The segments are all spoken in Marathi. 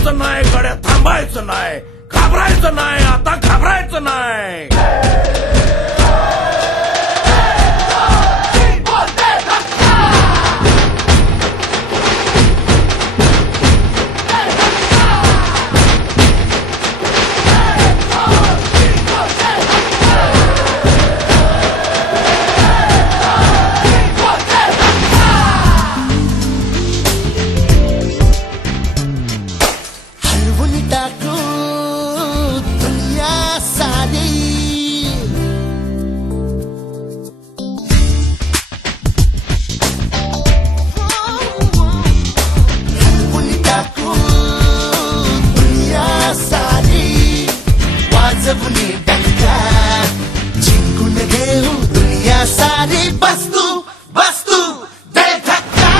थांबायचं नाही गड्या, थांबायचं नाही, घाबरायचं नाही, आता घाबरायचं नाही. जिंकून घेऊ दुनिया सारी, बस तू दे धक्का,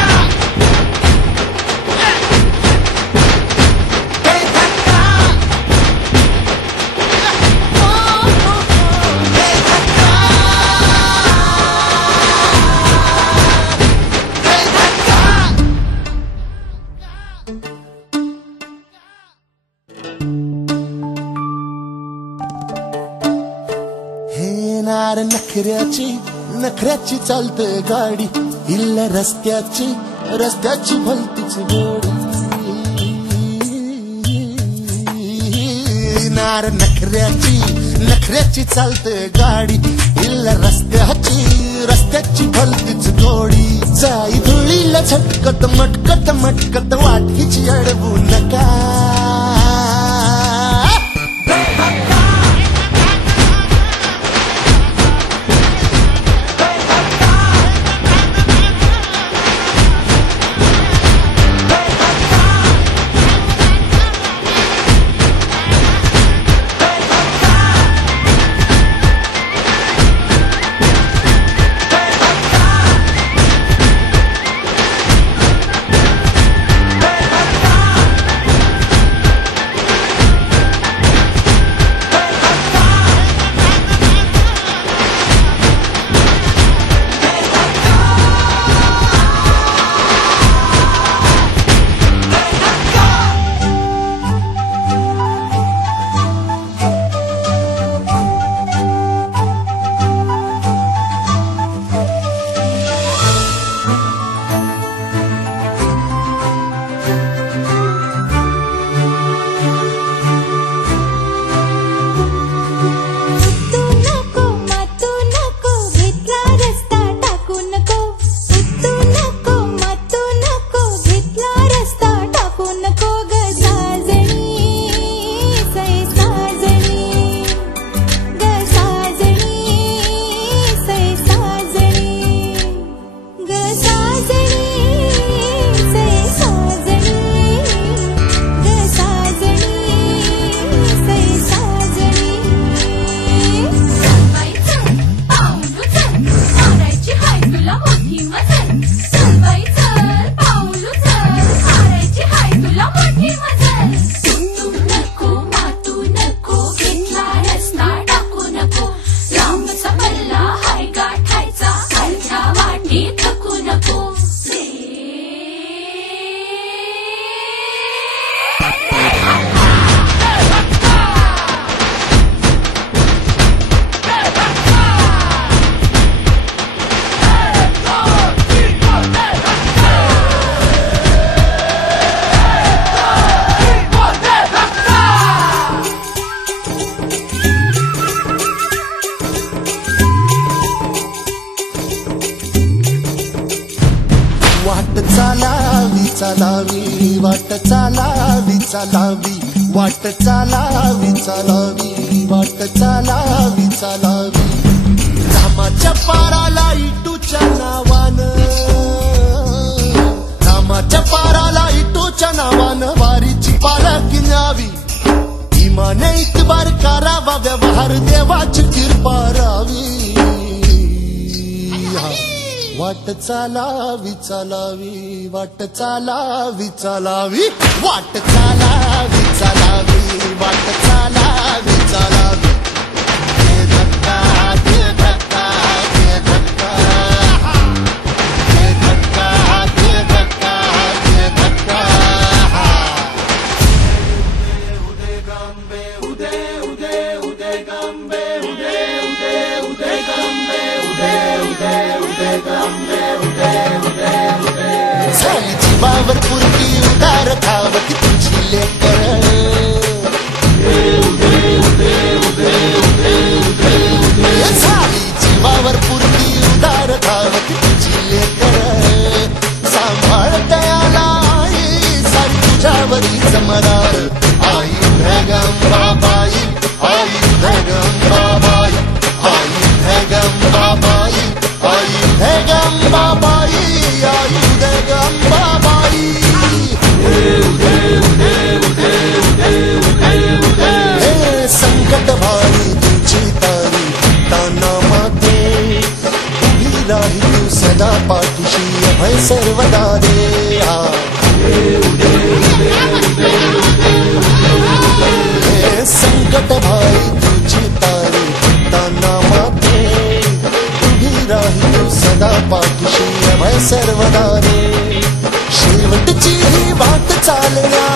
दे धक्का, दे धक्का, दे धक्का. नार नखऱ्याची चालते गाडी, इल्ला रस्त्याची भलतीच गोडी. नार नखऱ्याची चालते गाडी, इल्ला रस्त्याची भलतीच गोडी. जाई धुळीला झटकत मटकत वाट हिची अडवू नका. वाट चालावी रामाच्या पाराला इटूच्या नावानं वारीची पालखी न्यावी. इमाने इतबार करावा, व्यवहार देवाची कृपा रावी. वाट चालावी वाट चालावी वाट चालावी वाट चालावी दे धक्का दे धक्का दे धक्का दे धक्का दे धक्का दे धक्का. तुझ्यावरीच मरार आयुध गंगाबाई आयुध गंगाबाई आयुध गंगाबाई आयुध गंगाबाई आयुध गंगाबाई हे संकट भारी तुझी तारी ताना माते उभी राही तू सदा पाठीशी अभय सर्वदा दे हे संकट भारी तुझी तारी ताना माते उभी राही तू सदा पाठीशी अभय सर्वदा दे शेवटची ही वाट चालल्या